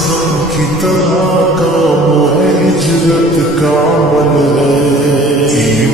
زمزم کی طرح کا وہ ہے ہجرت کا عمل ہے.